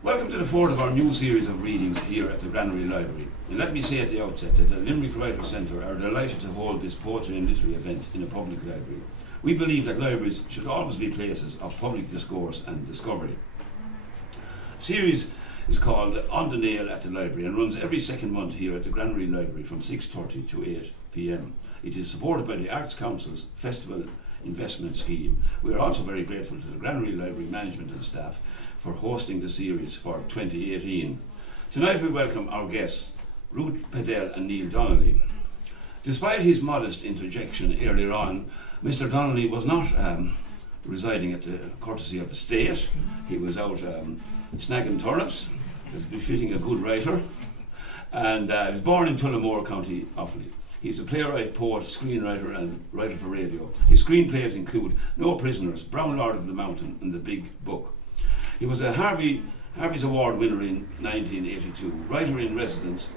Welcome to the fourth of our new series of readings here at the Granary Library. And let me say at the outset that the Limerick Writers' Centre are delighted to hold this poetry and literary event in a public library. We believe that libraries should always be places of public discourse and discovery. The series is called On the Nail at the Library and runs every second month here at the Granary Library from 6:30 to 8 p.m. It is supported by the Arts Council's Festival Investment Scheme. We are also very grateful to the Granary Library management and staff for hosting the series for 2018. Tonight we welcome our guests, Ruth Pedell and Neil Donnelly. Despite his modest interjection earlier on, Mr. Donnelly was not residing at the courtesy of the state. He was out snagging turnips, as befitting a good writer, and he was born in Tullamore, County Offaly. He's a playwright, poet, screenwriter and writer for radio. His screenplays include No Prisoners, Brown Lord of the Mountain and The Big Book. He was a Harvey's Award winner in 1982, writer in residence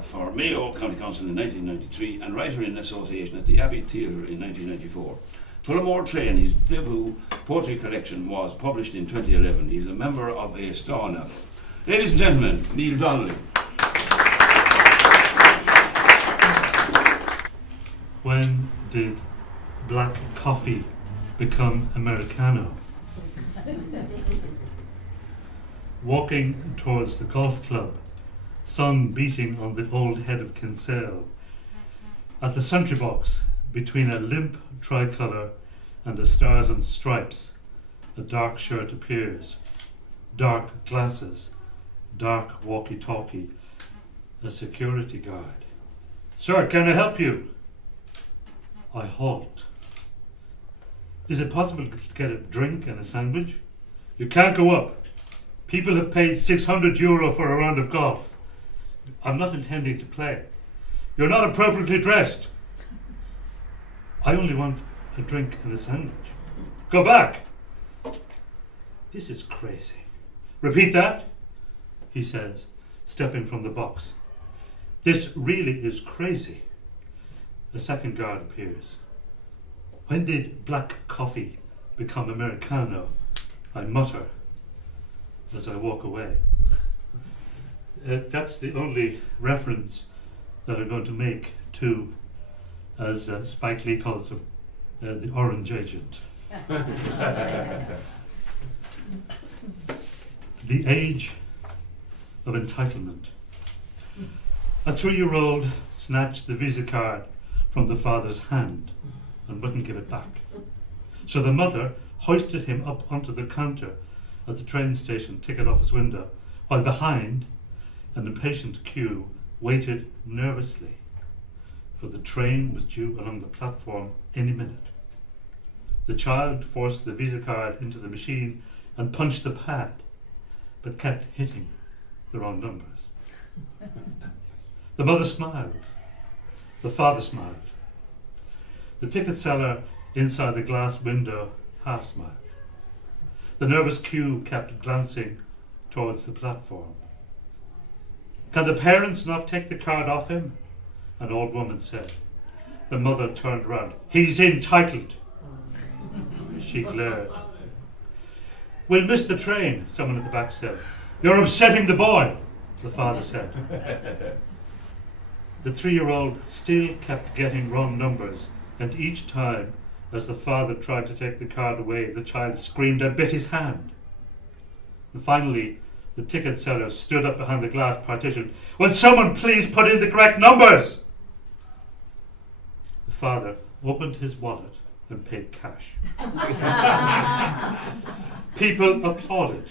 for Mayo County Council in 1993 and writer in association at the Abbey Theatre in 1994. Tullamore Train, his debut poetry collection, was published in 2011. He's a member of a Stana. Ladies and gentlemen, Neil Donnelly. When did black coffee become Americano? Walking towards the golf club, sun beating on the old head of Kinsale. At the sentry box, between a limp tricolour and the stars and stripes, a dark shirt appears, dark glasses, dark walkie-talkie, a security guard. "Sir, can I help you?" I halt. "Is it possible to get a drink and a sandwich?" "You can't go up. People have paid €600 for a round of golf. I'm not intending to play." "You're not appropriately dressed." "I only want a drink and a sandwich." "Go back." "This is crazy." "Repeat that," he says, stepping from the box. "This really is crazy." A second guard appears. "When did black coffee become Americano?" I mutter as I walk away. That's the only reference that I'm going to make to, as Spike Lee calls him, the orange agent. The age of entitlement. A 3-year-old snatched the Visa card from the father's hand and wouldn't give it back. So the mother hoisted him up onto the counter at the train station ticket office window, while behind an impatient queue waited nervously, for the train was due along the platform any minute. The child forced the Visa card into the machine and punched the pad, but kept hitting the wrong numbers. The mother smiled. The father smiled. The ticket seller inside the glass window half smiled. The nervous queue kept glancing towards the platform. "Can the parents not take the card off him?" an old woman said. The mother turned around. "He's entitled." She glared. "We'll miss the train," someone at the back said. "You're upsetting the boy," the father said. The 3-year-old still kept getting wrong numbers, and each time, as the father tried to take the card away, the child screamed and bit his hand. And finally, the ticket seller stood up behind the glass partition. "Will someone please put in the correct numbers?" The father opened his wallet and paid cash. People applauded.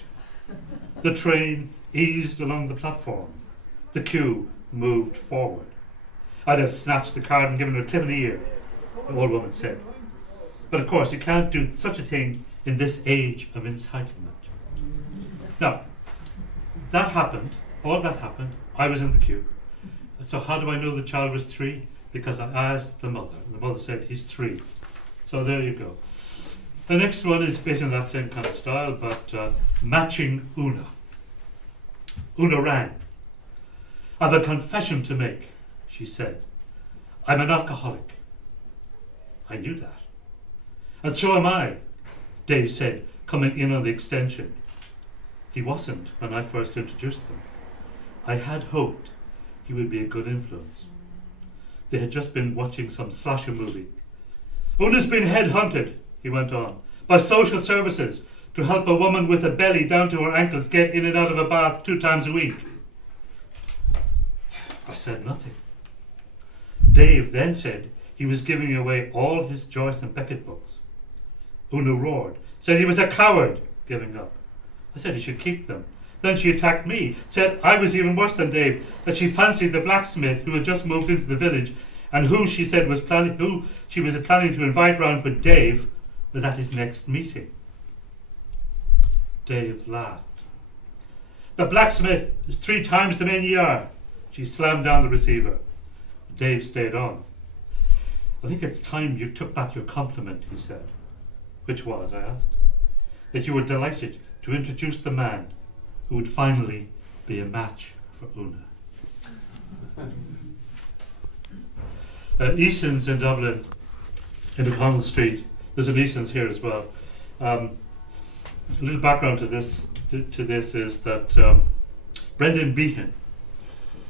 The train eased along the platform. The queue moved forward. "I'd have snatched the card and given her a clip in the ear," the old woman said. "But of course you can't do such a thing in this age of entitlement." Now, that happened, all that happened, I was in the queue. So how do I know the child was 3? Because I asked the mother. The mother said, "He's 3. So there you go. The next one is a bit in that same kind of style, but matching Una. Una rang. "I've a confession to make," she said. "I'm an alcoholic." I knew that. "And so am I," Dave said, coming in on the extension. He wasn't when I first introduced them. I had hoped he would be a good influence. They had just been watching some slasher movie. Una's been headhunted, he went on, by social services to help a woman with a belly down to her ankles get in and out of a bath 2 times a week. I said nothing. Dave then said he was giving away all his Joyce and Beckett books. Una roared, said he was a coward, giving up. I said he should keep them. Then she attacked me, said I was even worse than Dave, that she fancied the blacksmith who had just moved into the village and who she was planning to invite round when Dave was at his next meeting. Dave laughed. The blacksmith is 3 times the men ye are. She slammed down the receiver. Dave stayed on. I think it's time you took back your compliment, he said. Which was, I asked, that you were delighted to introduce the man who would finally be a match for Una. Eason's in Dublin, in O'Connell Street. There's an Eason's here as well. A little background to this is that Brendan Behan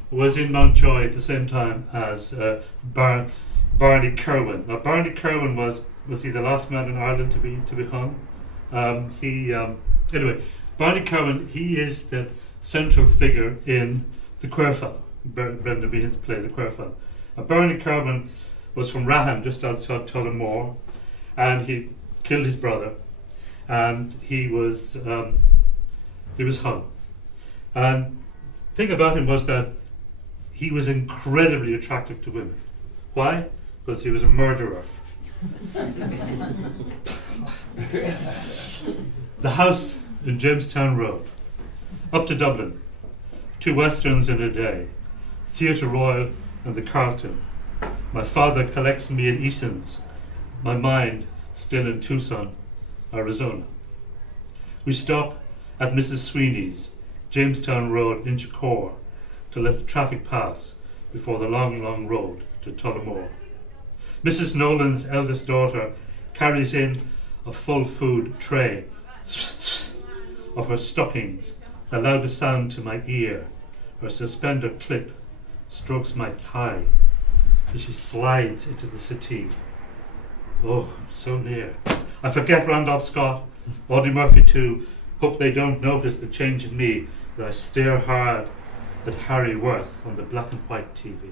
was in Mountjoy at the same time as Barney Kerwin. Now Barney Kerwin was he the last man in Ireland to be hung? Anyway, Barney Kerwin, he is the central figure in the Cuisle, Brendan Behan's play, the Cuisle. Barney Kerwin was from Raham, just outside Tullamore, and he killed his brother, and he was hung. And the thing about him was that he was incredibly attractive to women. Why? Because he was a murderer. The house in Jamestown Road, up to Dublin, 2 westerns in a day, Theatre Royal and the Carlton. My father collects me in Eason's, my mind still in Tucson, Arizona. We stop at Mrs. Sweeney's, Jamestown Road in Chicor, to let the traffic pass before the long, long road to Tullamore. Mrs. Nolan's eldest daughter carries in a full food tray of her stockings, the loudest sound to my ear. Her suspender clip strokes my thigh as she slides into the settee. Oh, I'm so near. I forget Randolph Scott, Audie Murphy too. Hope they don't notice the change in me, that I stare hard at Harry Worth on the black and white TV.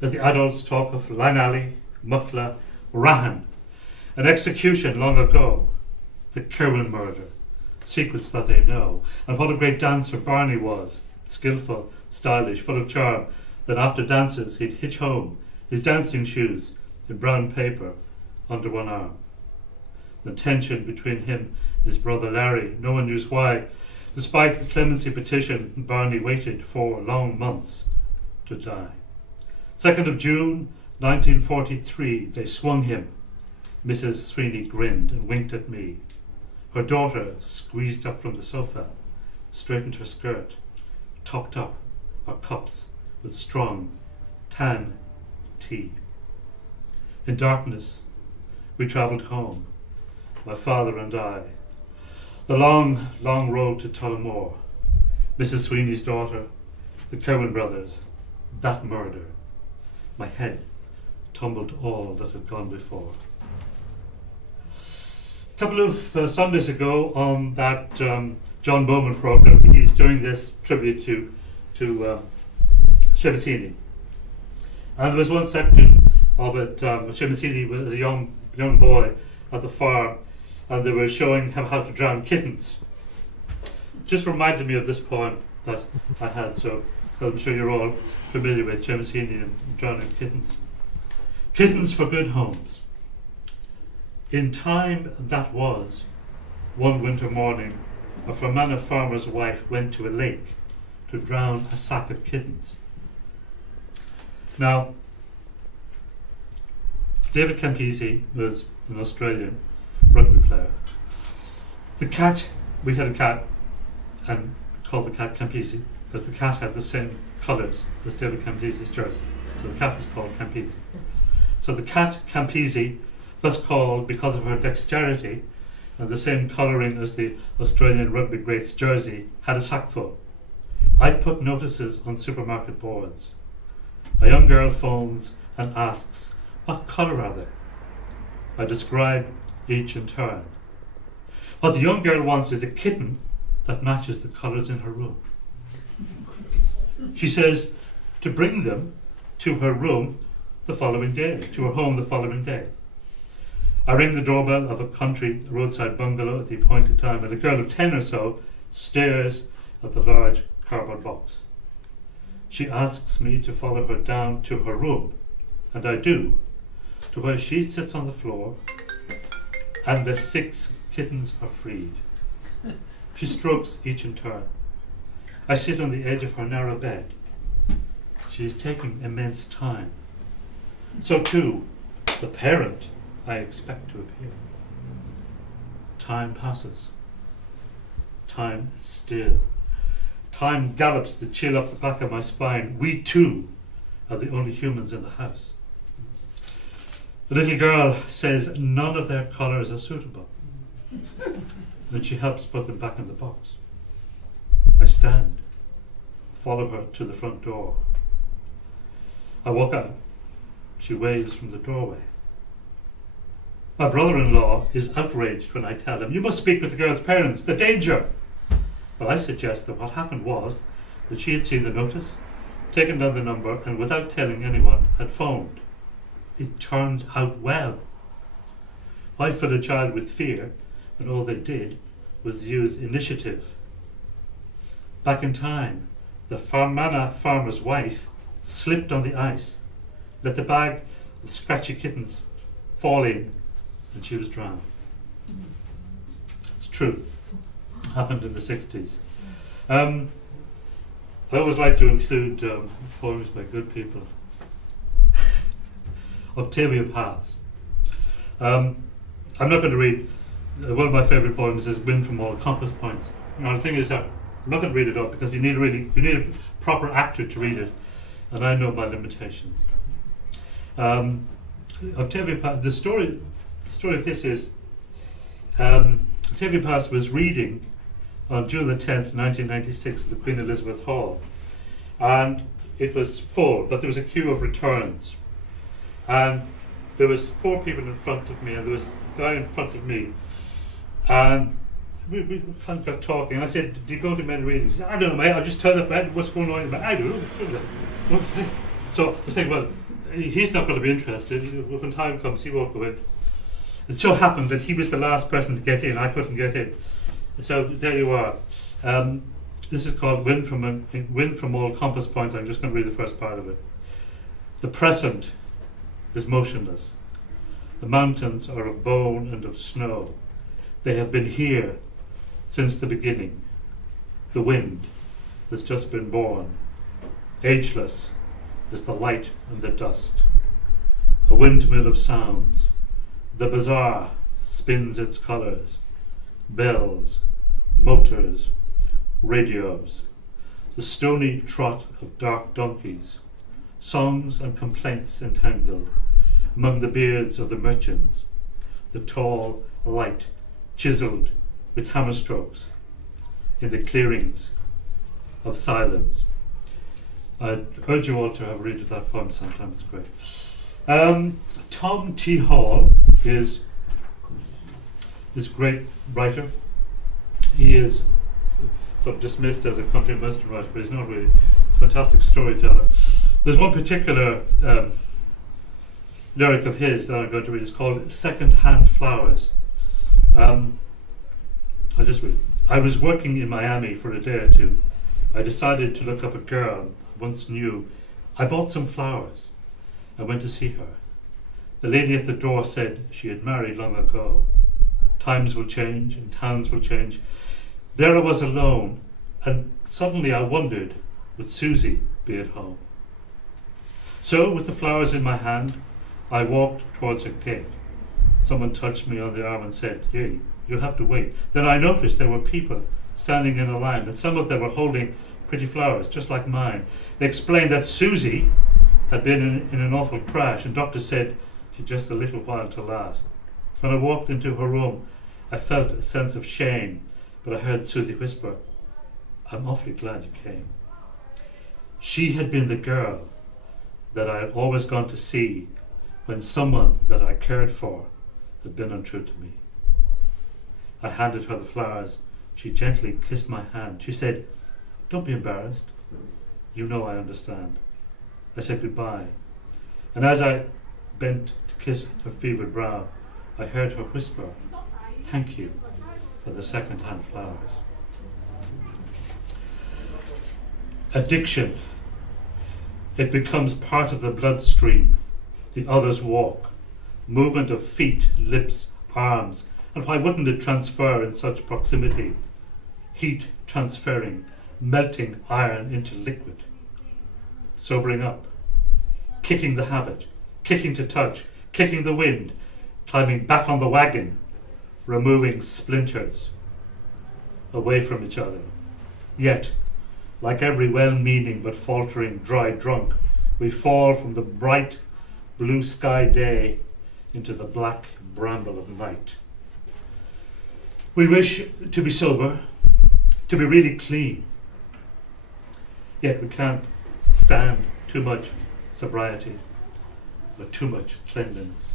As the adults talk of Lanally, Muckla, Rahan, an execution long ago, the Kerwin murder, secrets that they know, and what a great dancer Barney was, skillful, stylish, full of charm, that after dances he'd hitch home his dancing shoes in brown paper under one arm. The tension between him and his brother Larry, no one knew why. Despite the clemency petition, Barney waited 4 long months to die. 2nd of June, 1943, they swung him. Mrs. Sweeney grinned and winked at me. Her daughter squeezed up from the sofa, straightened her skirt, topped up her cups with strong tan tea. In darkness, we travelled home, my father and I. The long, long road to Tullamore, Mrs. Sweeney's daughter, the Kerwin brothers, that murder. My head tumbled all that had gone before. A couple of Sundays ago on that John Bowman program, he's doing this tribute to Seamus Heaney. And there was one section of it, Seamus Heaney was a young boy at the farm, and they were showing him how to drown kittens. Just reminded me of this poem that I had, so I'm sure you're all familiar with Seamus Heaney and drowning kittens. Kittens for good homes. In time that was, one winter morning, a Fermanagh farmer's wife went to a lake to drown a sack of kittens. Now, David Campese was an Australian rugby player. The cat, we had a cat and called the cat Campese because the cat had the same colours as David Campese's jersey. So the cat was called Campese. So the cat Campese, thus called because of her dexterity, and the same colouring as the Australian rugby great's jersey, had a sack full. I put notices on supermarket boards. A young girl phones and asks, "What colour are they?" I describe each in turn. What the young girl wants is a kitten that matches the colours in her room. She says to bring them to her room the following day, to her home the following day. I ring the doorbell of a country roadside bungalow at the appointed time, and a girl of 10 or so stares at the large cardboard box. She asks me to follow her down to her room, and I do, to where she sits on the floor and the 6 kittens are freed. She strokes each in turn. I sit on the edge of her narrow bed. She is taking immense time. So too, the parent I expect to appear. Time passes. Time is still. Time gallops the chill up the back of my spine. We too are the only humans in the house. The little girl says none of their colours are suitable. And she helps put them back in the box. I stand, follow her to the front door. I walk out. She waves from the doorway. My brother-in-law is outraged when I tell him, "You must speak with the girl's parents, the danger." Well, I suggest that what happened was that she had seen the notice, taken down the number, and without telling anyone, had phoned. It turned out well. Why fill a child with fear when all they did was use initiative? Back in time, the Fermanagh farmer's wife slipped on the ice, let the bag of scratchy kittens fall in, and she was drowned. It's true. It happened in the 60s. I always like to include poems by good people. Octavia Paz. I'm not going to read, one of my favourite poems is Wind from All Compass Points. Now the thing is that I'm not going to read it up because you need a proper actor to read it, and I know my limitations. Octavia Paz, the story of this is, Octavia Paz was reading on June the 10th, 1996 at the Queen Elizabeth Hall, and it was full, but there was a queue of returns, and there was 4 people in front of me, and there was a guy in front of me, and we kind of got talking, and I said, "Do you go to many readings?" He said, "I don't know, mate, I'll just turn up, mate, what's going on?" I do. So I was thinking, well, he's not going to be interested. When time comes, he won't go in. It so happened that he was the last person to get in. I couldn't get in. So there you are. This is called Wind from All Compass Points. I'm just going to read the first part of it. The present is motionless. The mountains are of bone and of snow. They have been here since the beginning. The wind has just been born. Ageless is the light and the dust. A windmill of sounds. The bazaar spins its colours. Bells, motors, radios. The stony trot of dark donkeys. Songs and complaints entangled among the beards of the merchants. The tall light chiselled with hammer strokes in the clearings of silence. I'd urge you all to have a read of that poem sometime, it's great. Tom T. Hall is a great writer. He is sort of dismissed as a country and western writer, but he's not really. He's a fantastic storyteller. There's one particular lyric of his that I'm going to read. It's called Second-Hand Flowers. I'll just read. I was working in Miami for a day or two. I decided to look up a girl I once knew. I bought some flowers. I went to see her. The lady at the door said she had married long ago. Times will change and towns will change. There I was alone, and suddenly I wondered, would Susie be at home? So, with the flowers in my hand, I walked towards her gate. Someone touched me on the arm and said, "Hey, you'll have to wait." Then I noticed there were people standing in a line, and some of them were holding pretty flowers, just like mine. They explained that Susie had been in an awful crash, and doctor said she'd just a little while to last. When I walked into her room, I felt a sense of shame, but I heard Susie whisper, "I'm awfully glad you came." She had been the girl that I had always gone to see when someone that I cared for had been untrue to me. I handed her the flowers. She gently kissed my hand. She said, "Don't be embarrassed. You know I understand." I said goodbye, and as I bent to kiss her fevered brow, I heard her whisper, "Thank you for the second-hand flowers." Addiction. It becomes part of the bloodstream, the other's walk, movement of feet, lips, arms, and why wouldn't it transfer in such proximity? Heat transferring, melting iron into liquid. Sobering up, kicking the habit, kicking to touch, kicking the wind, climbing back on the wagon, removing splinters away from each other. Yet, like every well-meaning but faltering dry drunk, we fall from the bright blue sky day into the black bramble of night. We wish to be sober, to be really clean, yet we can't stand too much sobriety or too much cleanliness.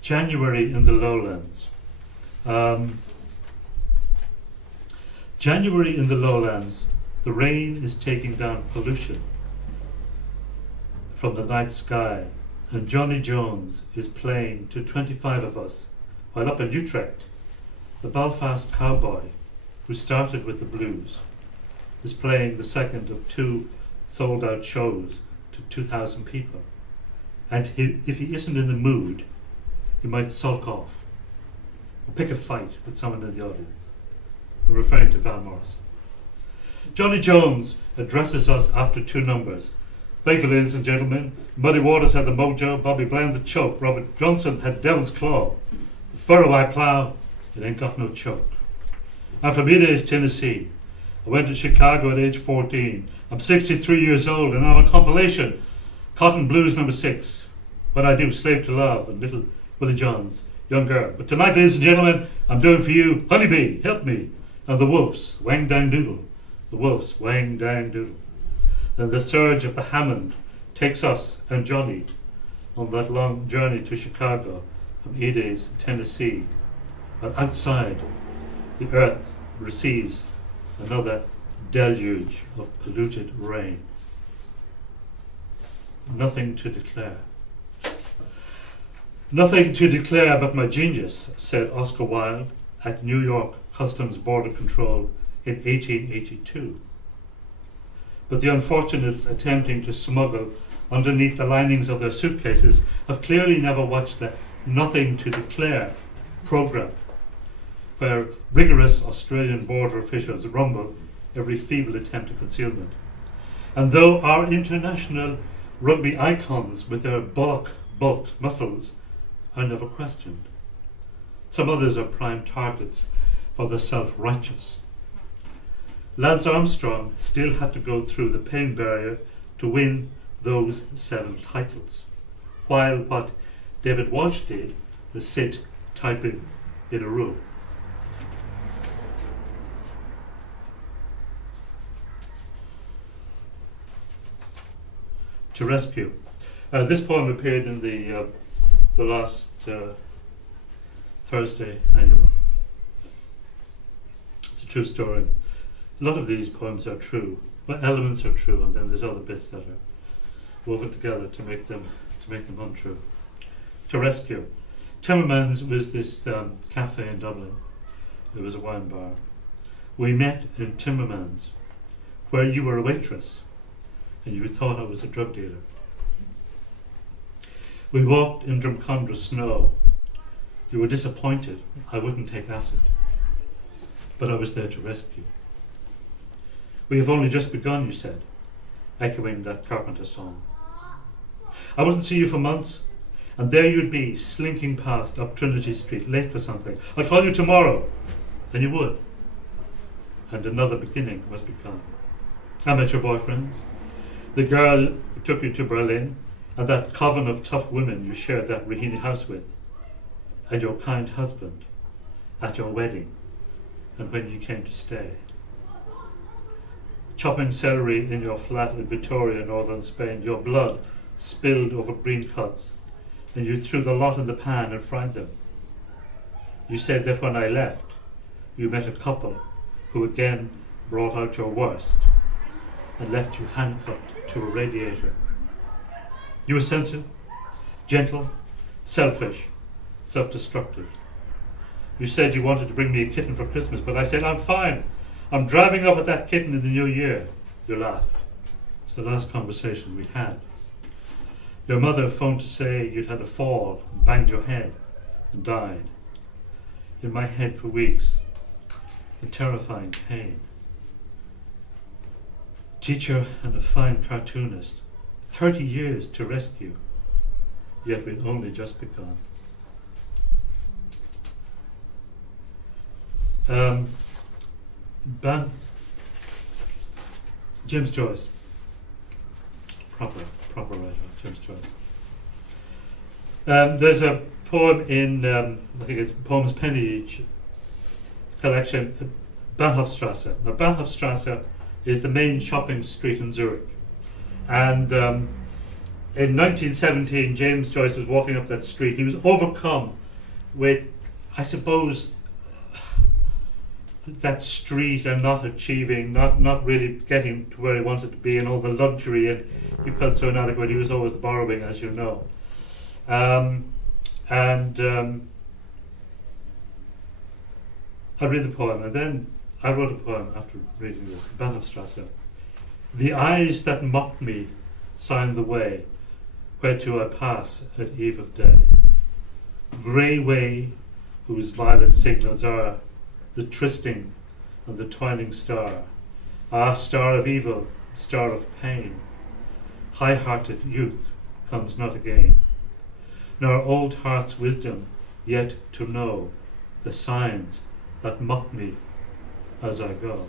January in the lowlands. January in the lowlands, the rain is taking down pollution from the night sky, and Johnny Jones is playing to 25 of us, while up in Utrecht, the Belfast cowboy, who started with the blues, is playing the second of 2 sold-out shows to 2,000 people. And if he isn't in the mood, he might sulk off or pick a fight with someone in the audience. I'm referring to Val Morrison. Johnny Jones addresses us after 2 numbers. "Thank you, ladies and gentlemen. Muddy Waters had the mojo, Bobby Bland the choke, Robert Johnson had Devil's Claw. The furrow I plough, it ain't got no choke. I'm from East Tennessee. I went to Chicago at age 14. I'm 63 years old and on a compilation, Cotton Blues number 6. What I do, Slave to Love, and Little Willie John's Young Girl. But tonight, ladies and gentlemen, I'm doing for you Honeybee, Help Me, and the Wolves, Wang Dang Doodle. The Wolves, Wang Dang Doodle." Then the surge of the Hammond takes us and Johnny on that long journey to Chicago from Edes, Tennessee. And outside, the earth receives another deluge of polluted rain. Nothing to declare. "Nothing to declare but my genius," said Oscar Wilde at New York Customs Border Control in 1882. But the unfortunates attempting to smuggle underneath the linings of their suitcases have clearly never watched the Nothing to Declare program, where rigorous Australian border officials rumble every feeble attempt at concealment. And though our international rugby icons with their bulked muscles are never questioned, some others are prime targets for the self-righteous. Lance Armstrong still had to go through the pain barrier to win those 7 titles, while what David Walsh did was sit typing in a room. To Rescue. This poem appeared in the last Thursday annual. It's a true story. A lot of these poems are true. Well, elements are true, and then there's other bits that are woven together to make them untrue. To Rescue. Timmermans was this cafe in Dublin. It was a wine bar. We met in Timmermans, where you were a waitress, and you thought I was a drug dealer. We walked in Drumcondra snow. You were disappointed I wouldn't take acid, but I was there to rescue. We have only just begun, you said, echoing that Carpenter song. I wouldn't see you for months, and there you'd be, slinking past up Trinity Street, late for something. I'll call you tomorrow, and you would. And another beginning was begun. I met your boyfriends, the girl who took you to Berlin, and that coven of tough women you shared that Raheny house with, and your kind husband at your wedding, and when you came to stay. Chopping celery in your flat in Vitoria, northern Spain, your blood spilled over green cuts, and you threw the lot in the pan and fried them. You said that when I left, you met a couple who again brought out your worst and left you handcuffed to a radiator. You were sensitive, gentle, selfish, self-destructive. You said you wanted to bring me a kitten for Christmas, but I said, I'm fine. I'm driving up with that kitten in the new year. You laughed. It's the last conversation we had. Your mother phoned to say you'd had a fall, and banged your head, and died. In my head for weeks, a terrifying pain. Teacher and a fine cartoonist, 30 years to rescue, yet we'd only just begun. James Joyce, proper writer, James Joyce. There's a poem in, I think it's Poems Penny Each collection, Bahnhofstrasse. Now Bahnhofstrasse is the main shopping street in Zurich. And in 1917, James Joyce was walking up that street. He was overcome with, I suppose, that street and not achieving, not really getting to where he wanted to be, and all the luxury, and he felt so inadequate. He was always borrowing, as you know. I read the poem, and then I wrote a poem after reading this, Bahnhofstrasse. The eyes that mocked me sign the way, whereto I pass at eve of day. Grey way, whose violet signals are the trysting and the twining star. Ah, star of evil, star of pain, high-hearted youth comes not again, nor old heart's wisdom yet to know the signs that mock me as I go.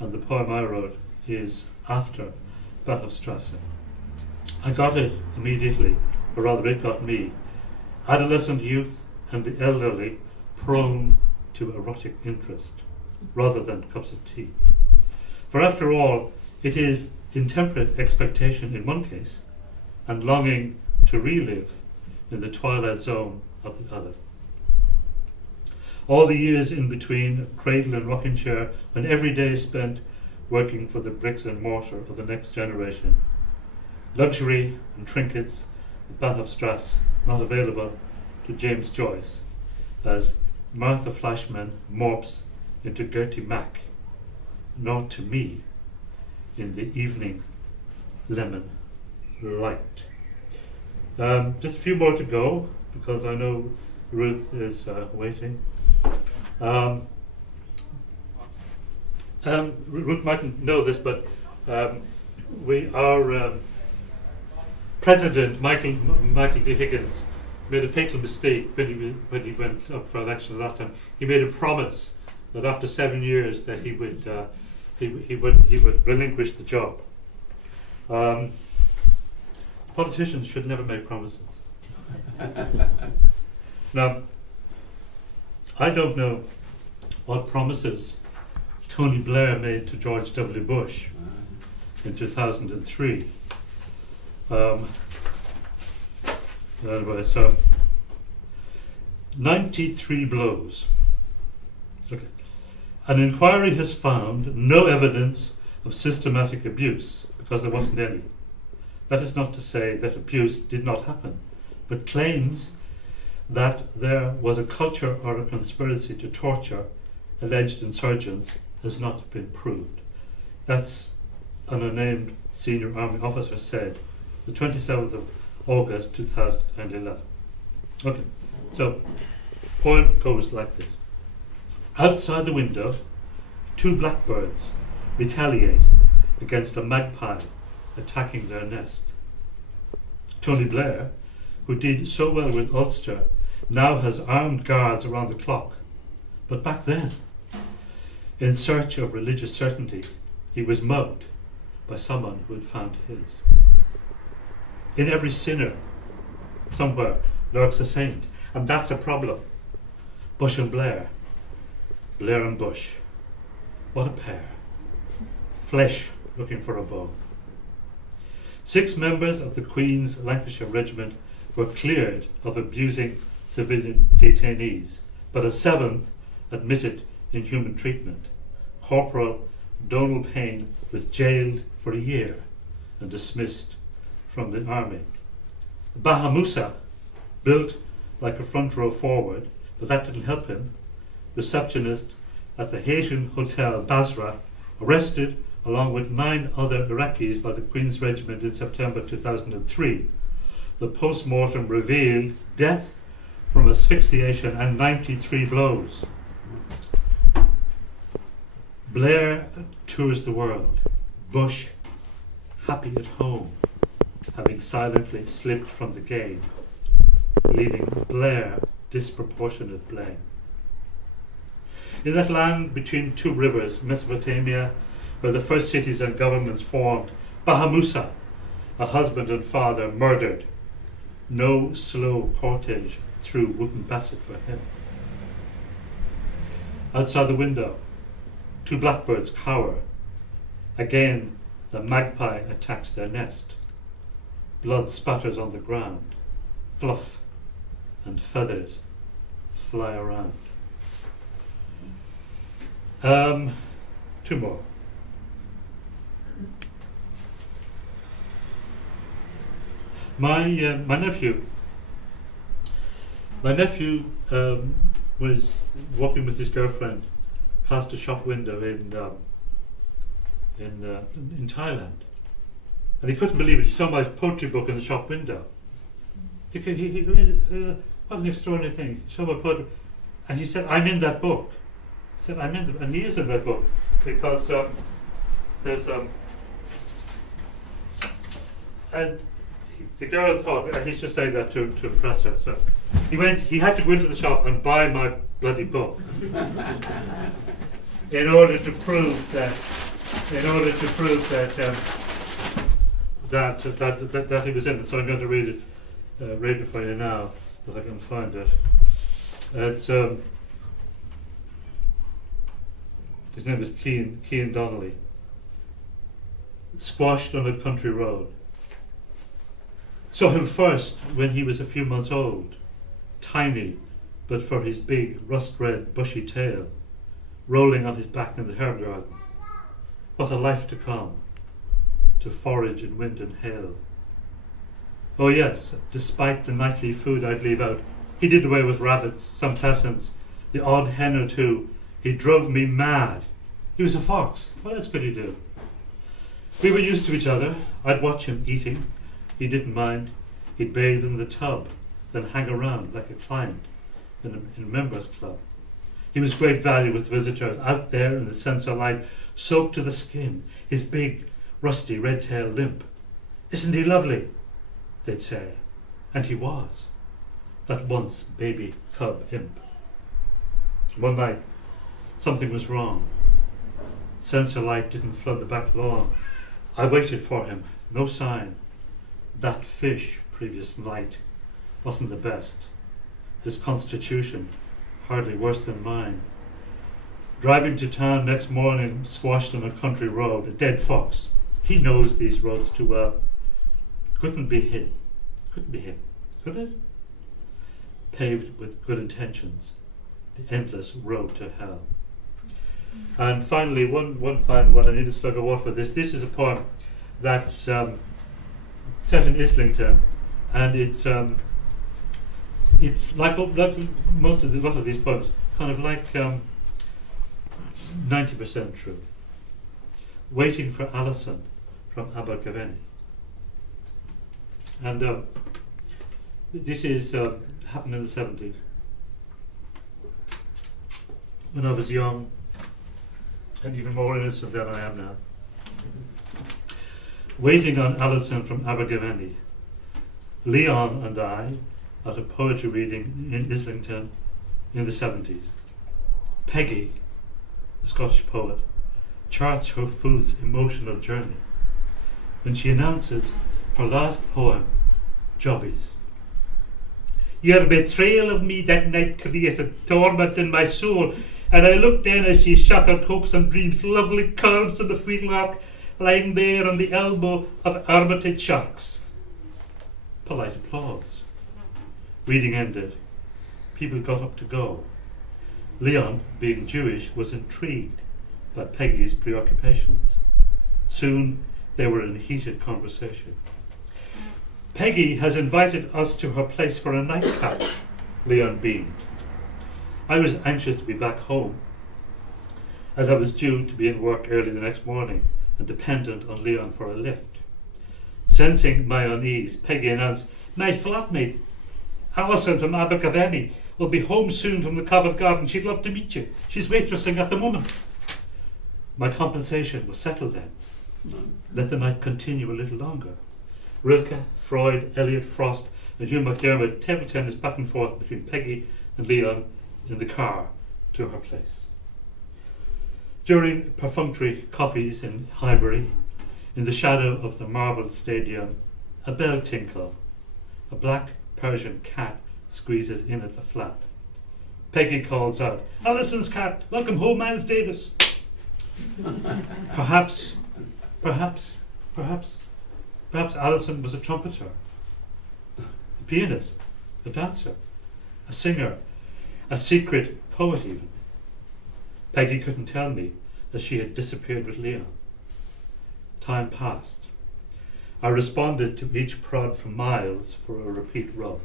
And the poem I wrote is after Bahnhofstrasse. I got it immediately, or rather it got me. Adolescent youth and the elderly prone to erotic interest rather than cups of tea. For after all, it is intemperate expectation in one case and longing to relive in the twilight zone of the other. All the years in between, cradle and rocking chair, when every day spent working for the bricks and mortar of the next generation. Luxury and trinkets, Bahnhofstrasse, not available to James Joyce, as Martha Flashman morphs into Gertie Mack, nor to me in the evening lemon light. Just a few more to go, because I know Ruth is waiting. Ruth mightn't know this, but our president, Michael D. Higgins, made a fatal mistake when he went up for election last time. He made a promise that after 7 years that he would relinquish the job. Politicians should never make promises. Now, I don't know what promises Tony Blair made to George W. Bush in 2003. Anyway, so 93 blows. Okay. An inquiry has found no evidence of systematic abuse because there wasn't any. That is not to say that abuse did not happen, but claims that there was a culture or a conspiracy to torture alleged insurgents has not been proved. That's an unnamed senior army officer said the 27th of August 2011. Okay, so poem goes like this. Outside the window, two blackbirds retaliate against a magpie attacking their nest. Tony Blair, who did so well with Ulster, now has armed guards around the clock. But back then, in search of religious certainty, he was mugged by someone who had found his. In every sinner, somewhere, lurks a saint, and that's a problem. Bush and Blair, Blair and Bush, what a pair. Flesh looking for a bone. 6 members of the Queen's Lancashire Regiment were cleared of abusing civilian detainees, but a 7th admitted inhuman treatment. Corporal Donald Payne was jailed for a year and dismissed from the army. Bahamusa, built like a front row forward, but that didn't help him. Receptionist at the Haitian Hotel Basra, arrested along with 9 other Iraqis by the Queen's Regiment in September 2003. The post-mortem revealed death from asphyxiation and 93 blows. Blair tours the world. Bush, happy at home, having silently slipped from the game, leaving Blair disproportionate blame. In that land between 2 rivers, Mesopotamia, where the first cities and governments formed, Bahamusa, a husband and father, murdered. No slow cortege through Wooten Bassett for him. Outside the window, 2 blackbirds cower. Again, the magpie attacks their nest. Blood spatters on the ground. Fluff and feathers fly around. 2 more. My nephew was walking with his girlfriend past a shop window in Thailand, and he couldn't believe it. He saw my poetry book in the shop window. He read, what an extraordinary thing. He saw my poetry, and he said, "I'm in that book." He said, "I'm in the," and he is in that book because there's and the girl thought, he's just saying that to impress her. So he had to go into the shop and buy my bloody book in order to prove that he was in it. So I'm going to read it for you now, if I can find it. It's his name is Cian Donnelly. Squashed on a country road. Saw him first when he was a few months old, tiny, but for his big rust-red bushy tail, rolling on his back in the herb garden. What a life to come, to forage in wind and hail. Oh yes, despite the nightly food I'd leave out, he did away with rabbits, some pheasants, the odd hen or 2. He drove me mad. He was a fox. What else could he do? We were used to each other. I'd watch him eating. He didn't mind. He'd bathe in the tub, then hang around like a client in a members club. He was great value with visitors, out there in the censer light, soaked to the skin, his big, rusty red tail limp. "Isn't he lovely?" they'd say. And he was, that once baby cub imp. One night, something was wrong. Censer light didn't flood the back lawn. I waited for him, no sign. That fish previous night wasn't the best. His constitution hardly worse than mine. Driving to town next morning, squashed on a country road, a dead fox. He knows these roads too well. Couldn't be him. Couldn't be him. Could it? Paved with good intentions. The endless road to hell. And finally, one final one. I need a slug of water for this. This is a poem that's set in Islington, and it's like a lot of these poems, kind of like 90% true. Waiting for Alison from Abergavenny. And this is happened in the 70s. When I was young and even more innocent than I am now. Waiting on Alison from Abergavenny. Leon and I at a poetry reading in Islington in the 70s. Peggy, the Scottish poet, charts her food's emotional journey when she announces her last poem jobbies. Your betrayal of me that night created torment in my soul, and I looked in as she shattered hopes and dreams, lovely curves of the Cuisle lying there on the elbow of armitage sharks. Polite applause. Reading ended. People got up to go. Leon, being Jewish, was intrigued by Peggy's preoccupations. Soon they were in heated conversation. Peggy has invited us to her place for a nightcap, Leon beamed. I was anxious to be back home, as I was due to be in work early the next morning and dependent on Leon for a lift. Sensing my unease, Peggy announced, "My flatmate, Alison from Abergavenny, will be home soon from the Covent Garden. She'd love to meet you. She's waitressing at the moment." My compensation was settled then. Let the night continue a little longer. Rilke, Freud, Eliot Frost and Hugh McDermott table tennis back and forth between Peggy and Leon in the car to her place. During perfunctory coffees in Highbury, in the shadow of the marble stadium, a bell tinkle. A black Persian cat squeezes in at the flap. Peggy calls out, "Alison's cat, welcome home, Miles Davis." Perhaps Alison was a trumpeter, a pianist, a dancer, a singer, a secret poet even. Peggy couldn't tell me that she had disappeared with Leon. Time passed. I responded to each prod from Miles for a repeat rub.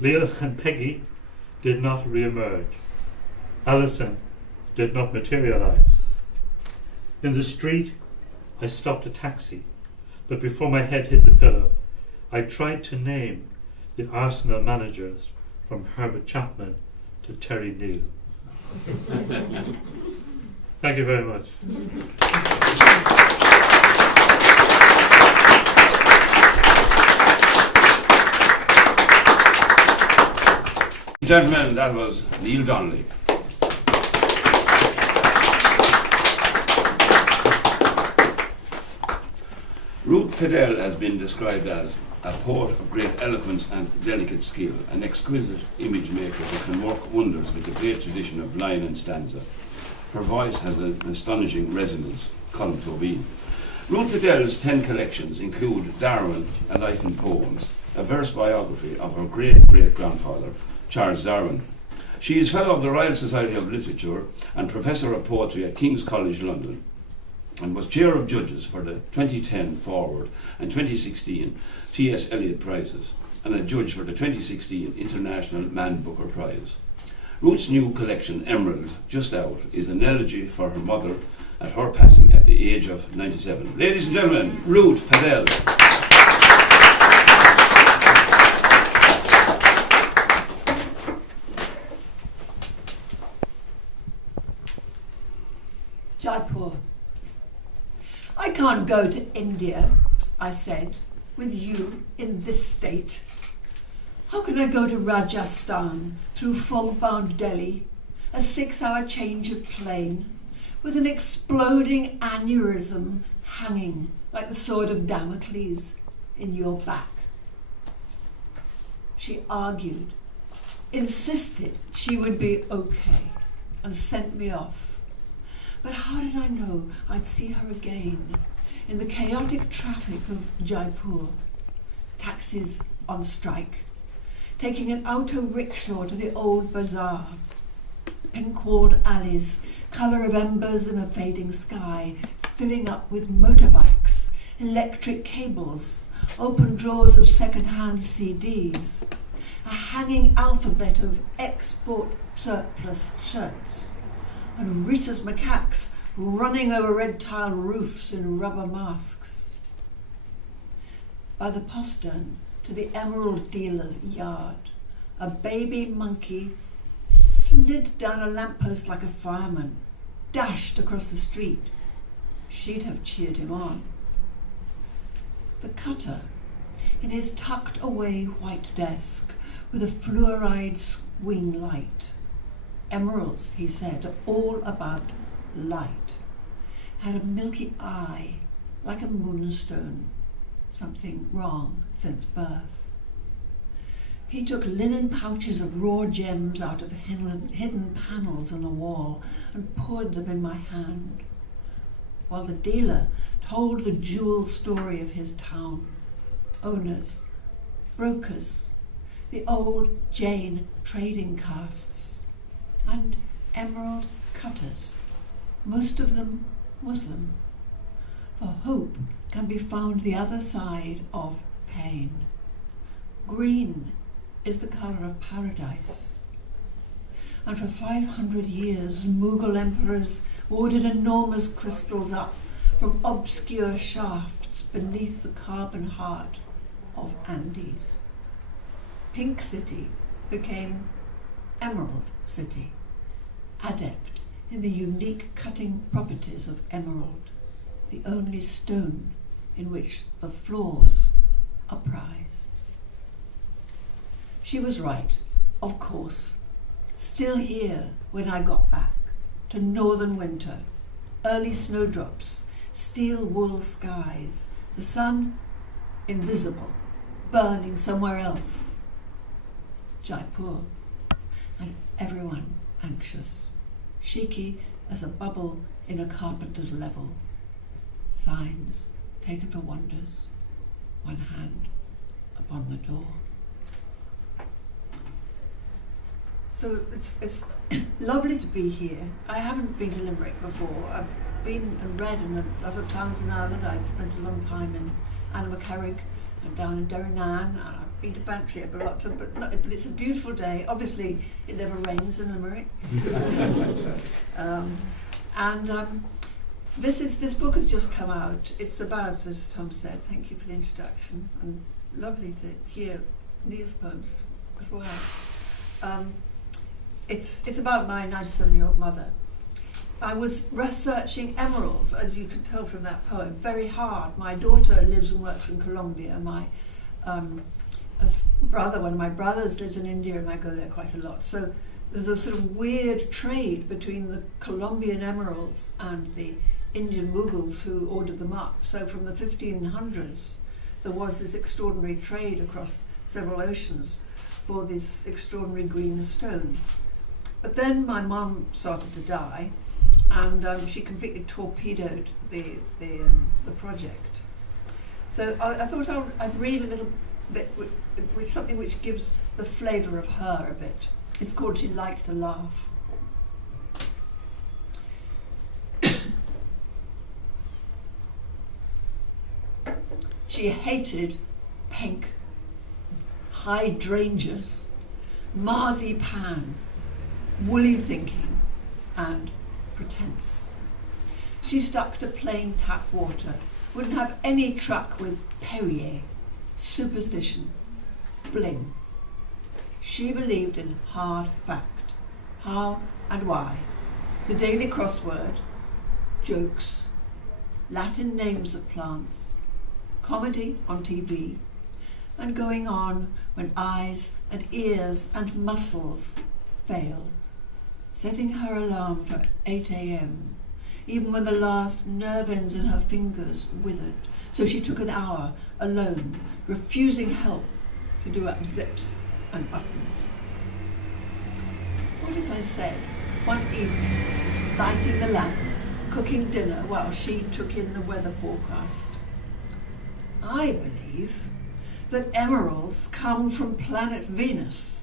Leon and Peggy did not re-emerge. Alison did not materialize. In the street, I stopped a taxi, but before my head hit the pillow, I tried to name the Arsenal managers from Herbert Chapman to Terry Neal. Thank you very much. Gentlemen, that was Neil Donnelly. Ruth Cadell has been described as a poet of great eloquence and delicate skill, an exquisite image maker who can work wonders with the great tradition of line and stanza. Her voice has an astonishing resonance. Colm Tóibín. Ruth Cadell's 10 collections include Darwin, A Life in Poems, a verse biography of her great-great-grandfather, Charles Darwin. She is Fellow of the Royal Society of Literature and Professor of Poetry at King's College London, and was Chair of Judges for the 2010 Forward and 2016 T.S. Eliot Prizes, and a judge for the 2016 International Man Booker Prize. Ruth's new collection, Emerald, just out, is an elegy for her mother at her passing at the age of 97. Ladies and gentlemen, Ruth Cadell. Jaipur. "I can't go to India," I said, "with you in this state. How can I go to Rajasthan through fog-bound Delhi, a 6-hour change of plane, with an exploding aneurysm hanging like the sword of Damocles in your back?" She argued, insisted she would be okay, and sent me off. But how did I know I'd see her again in the chaotic traffic of Jaipur? Taxis on strike, taking an auto rickshaw to the old bazaar, pink-walled alleys, colour of embers in a fading sky, filling up with motorbikes, electric cables, open drawers of second-hand CDs, a hanging alphabet of export surplus shirts, and rhesus macaques running over red-tile roofs in rubber masks. By the postern to the emerald dealer's yard, a baby monkey slid down a lamppost like a fireman, dashed across the street. She'd have cheered him on. The cutter, in his tucked-away white desk with a fluoride swing light. Emeralds, he said, are all about light. Had a milky eye, like a moonstone, something wrong since birth. He took linen pouches of raw gems out of hidden panels on the wall and poured them in my hand, while the dealer told the jewel story of his town. Owners, brokers, the old Jane trading castes, and emerald cutters, most of them Muslim. For hope can be found the other side of pain. Green is the colour of paradise. And for 500 years, Mughal emperors ordered enormous crystals up from obscure shafts beneath the carbon heart of Andes. Pink City became Emerald City, adept in the unique cutting properties of emerald, the only stone in which the flaws are prized. She was right, of course. Still here when I got back to northern winter, early snowdrops, steel wool skies, the sun invisible, burning somewhere else. Jaipur, and everyone anxious, shaky as a bubble in a carpenter's level. Signs taken for wonders, one hand upon the door. So it's lovely to be here. I haven't been to Limerick before. I've been and read in a lot of towns in Ireland. I've spent a long time in Annaghmakerrig and down in Derrynane. I've been to Bantry a lot, but it's a beautiful day. Obviously, it never rains in Limerick. This book has just come out. It's about, as Tom said, thank you for the introduction, and lovely to hear Neil's poems as well. It's about my 97-year-old mother. I was researching emeralds, as you could tell from that poem, very hard. My daughter lives and works in Colombia. My one of my brothers lives in India, and I go there quite a lot. So there's a sort of weird trade between the Colombian emeralds and the Indian Mughals who ordered them up. So from the 1500s, there was this extraordinary trade across several oceans for this extraordinary green stone. But then my mum started to die, and she completely torpedoed the project. So I thought I'd read a little bit with something which gives the flavour of her a bit. It's called She Liked to Laugh. She hated pink, hydrangeas, marzipan, woolly thinking, and pretense. She stuck to plain tap water, wouldn't have any truck with Perrier, superstition, bling. She believed in hard fact, how and why, the daily crossword, jokes, Latin names of plants, comedy on TV, and going on when eyes and ears and muscles fail, setting her alarm for 8 a.m, even when the last nerve ends in her fingers withered. So she took an hour alone, refusing help to do up zips and buttons. What if I said, one evening, lighting the lamp, cooking dinner while she took in the weather forecast? I believe that emeralds come from planet Venus,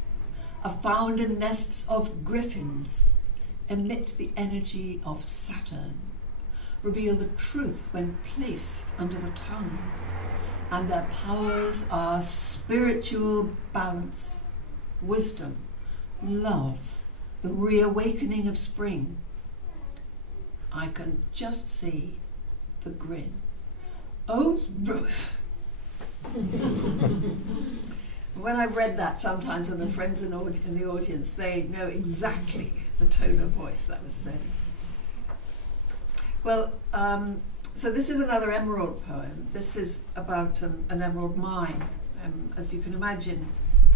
are found in nests of griffins, emit the energy of Saturn, reveal the truth when placed under the tongue, and their powers are spiritual balance, wisdom, love, the reawakening of spring. I can just see the grin. Oh, Ruth! When I read that, sometimes when the friends in the audience, they know exactly the tone of voice that was said. Well, so this is another emerald poem. This is about an emerald mine. As you can imagine,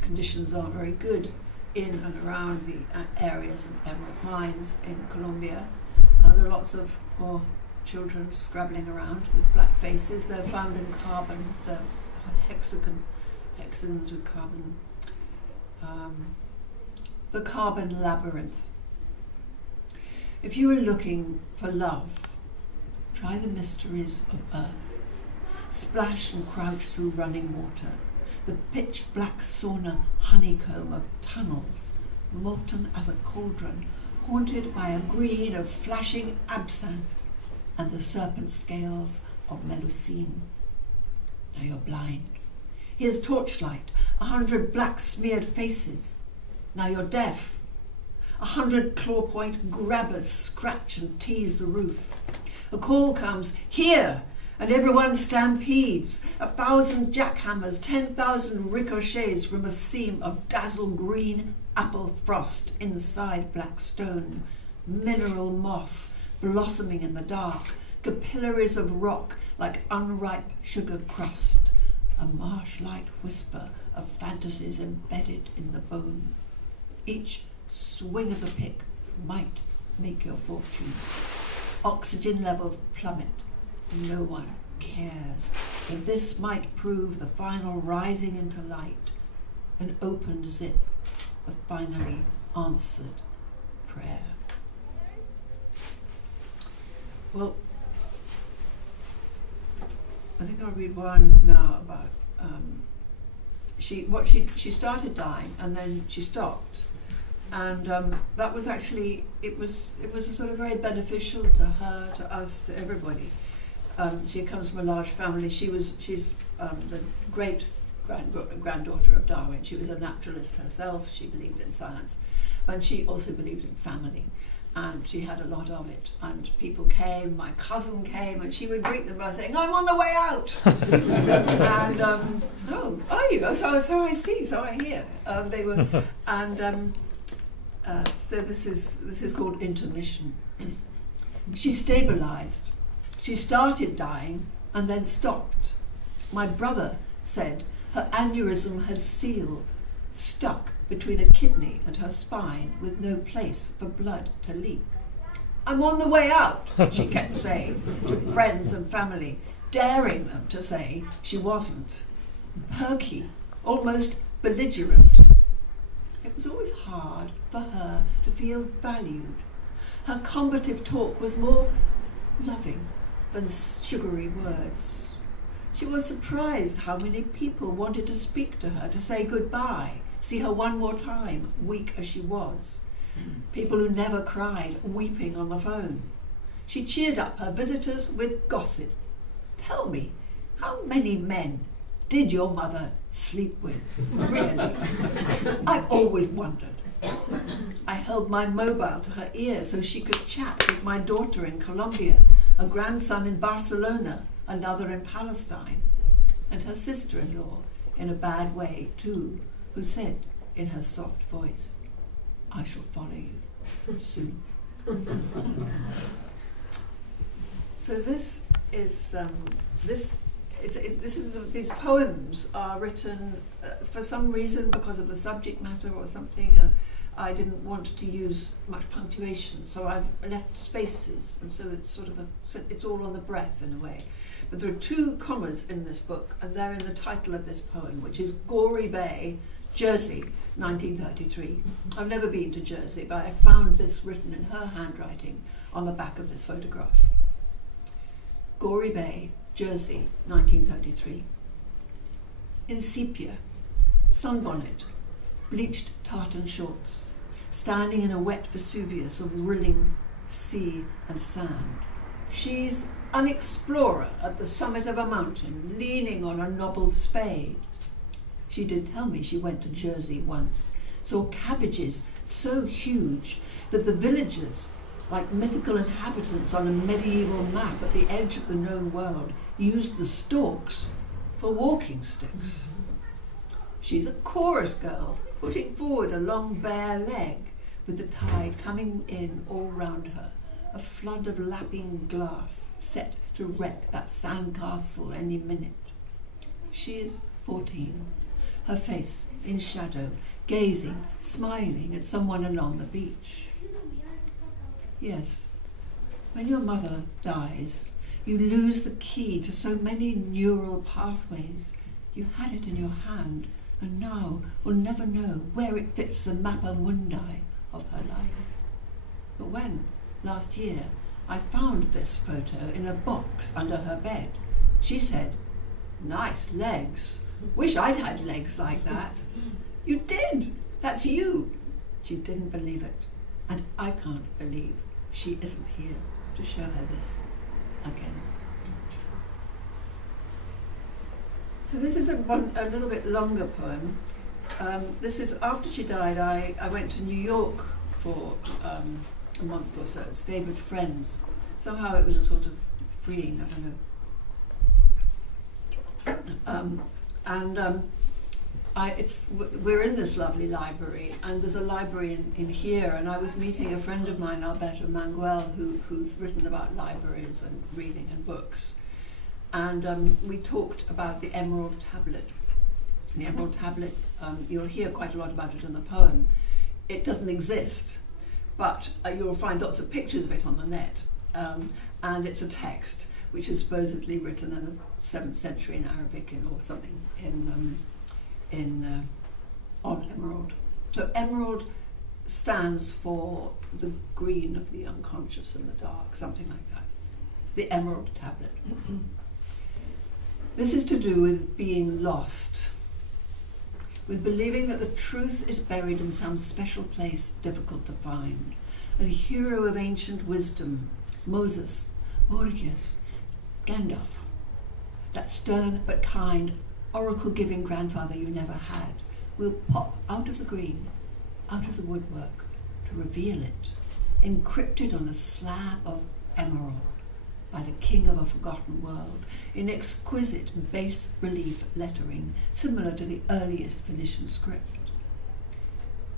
conditions aren't very good in and around the areas of emerald mines in Colombia. There are lots of poor children scrabbling around with black faces. They're found in carbon. They're hexagons with carbon. The carbon labyrinth. If you are looking for love, try the mysteries of earth. Splash and crouch through running water. The pitch black sauna honeycomb of tunnels, molten as a cauldron, haunted by a green of flashing absinthe and the serpent scales of Melusine. Now you're blind. Here's torchlight, 100 black smeared faces. Now you're deaf. 100 claw-point grabbers scratch and tease the roof. A call comes, here, and everyone stampedes. 1,000 jackhammers, 10,000 ricochets from a seam of dazzle green apple frost inside black stone. Mineral moss blossoming in the dark. Capillaries of rock like unripe sugar crust. A marsh-light whisper of fantasies embedded in the bone. Each swing of the pick might make your fortune. Oxygen levels plummet. No one cares. But this might prove the final rising into light. An opened zip, the finally answered prayer. Well, I think I'll read one now about she started dying and then she stopped, and that was actually it was a sort of very beneficial to her, to us, to everybody. She comes from a large family. She's the great granddaughter of Darwin. She was a naturalist herself. She believed in science, and she also believed in family. And she had a lot of it. And people came, my cousin came, and she would greet them by saying, I'm on the way out! And, oh, are you? Oh, so I see, so I hear. They were, and so this is called intermission. She stabilized. She started dying and then stopped. My brother said her aneurysm had sealed, stuck between a kidney and her spine with no place for blood to leak. I'm on the way out, she kept saying to friends and family, daring them to say she wasn't. Perky, almost belligerent. It was always hard for her to feel valued. Her combative talk was more loving than sugary words. She was surprised how many people wanted to speak to her, to say goodbye, see her one more time, weak as she was. People who never cried, weeping on the phone. She cheered up her visitors with gossip. Tell me, how many men did your mother sleep with? Really? I've always wondered. I held my mobile to her ear so she could chat with my daughter in Colombia, a grandson in Barcelona, another in Palestine, and her sister-in-law, in a bad way too, who said in her soft voice, I shall follow you soon. So these poems are written for some reason, because of the subject matter or something. I didn't want to use much punctuation, so I've left spaces, and so it's sort of it's all on the breath in a way. But there are 2 commas in this book, and they're in the title of this poem, which is Gory Bay, Jersey, 1933. I've never been to Jersey, but I found this written in her handwriting on the back of this photograph. Gory Bay, Jersey, 1933. In sepia, sunbonnet, bleached tartan shorts, standing in a wet Vesuvius of rilling sea and sand. She's an explorer at the summit of a mountain, leaning on a knobbled spade. She did tell me she went to Jersey once, saw cabbages so huge that the villagers, like mythical inhabitants on a medieval map at the edge of the known world, used the stalks for walking sticks. She's a chorus girl, putting forward a long bare leg, with the tide coming in all round her, a flood of lapping glass set to wreck that sandcastle any minute. She is 14, her face in shadow, gazing, smiling at someone along the beach. Yes, When your mother dies, you lose the key to so many neural pathways. You had it in your hand, and now will never know where it fits the mappa mundi of her life. But when, last year, I found this photo in a box under her bed, she said, "Nice legs. Wish I'd had legs like that." "You did. That's you." She didn't believe it, and I can't believe she isn't here to show her this again. So this is a little bit longer poem. This is after she died. I went to New York for a month or so, stayed with friends. Somehow it was a sort of freeing, I don't know. We're in this lovely library, and there's a library in here, and I was meeting a friend of mine, Alberto Manguel, who's written about libraries and reading and books. And we talked about the Emerald Tablet. The Emerald Tablet, you'll hear quite a lot about it in the poem. It doesn't exist, but you'll find lots of pictures of it on the net. And it's a text which is supposedly written in the 7th century in Arabic or something on emerald. So emerald stands for the green of the unconscious and the dark, something like that. The Emerald Tablet. This is to do with being lost, with believing that the truth is buried in some special place difficult to find. A hero of ancient wisdom, Moses, Borgias, Gandalf, that stern but kind, oracle-giving grandfather you never had, will pop out of the green, out of the woodwork, to reveal it, encrypted on a slab of emerald by the king of a forgotten world, in exquisite bas-relief lettering similar to the earliest Phoenician script.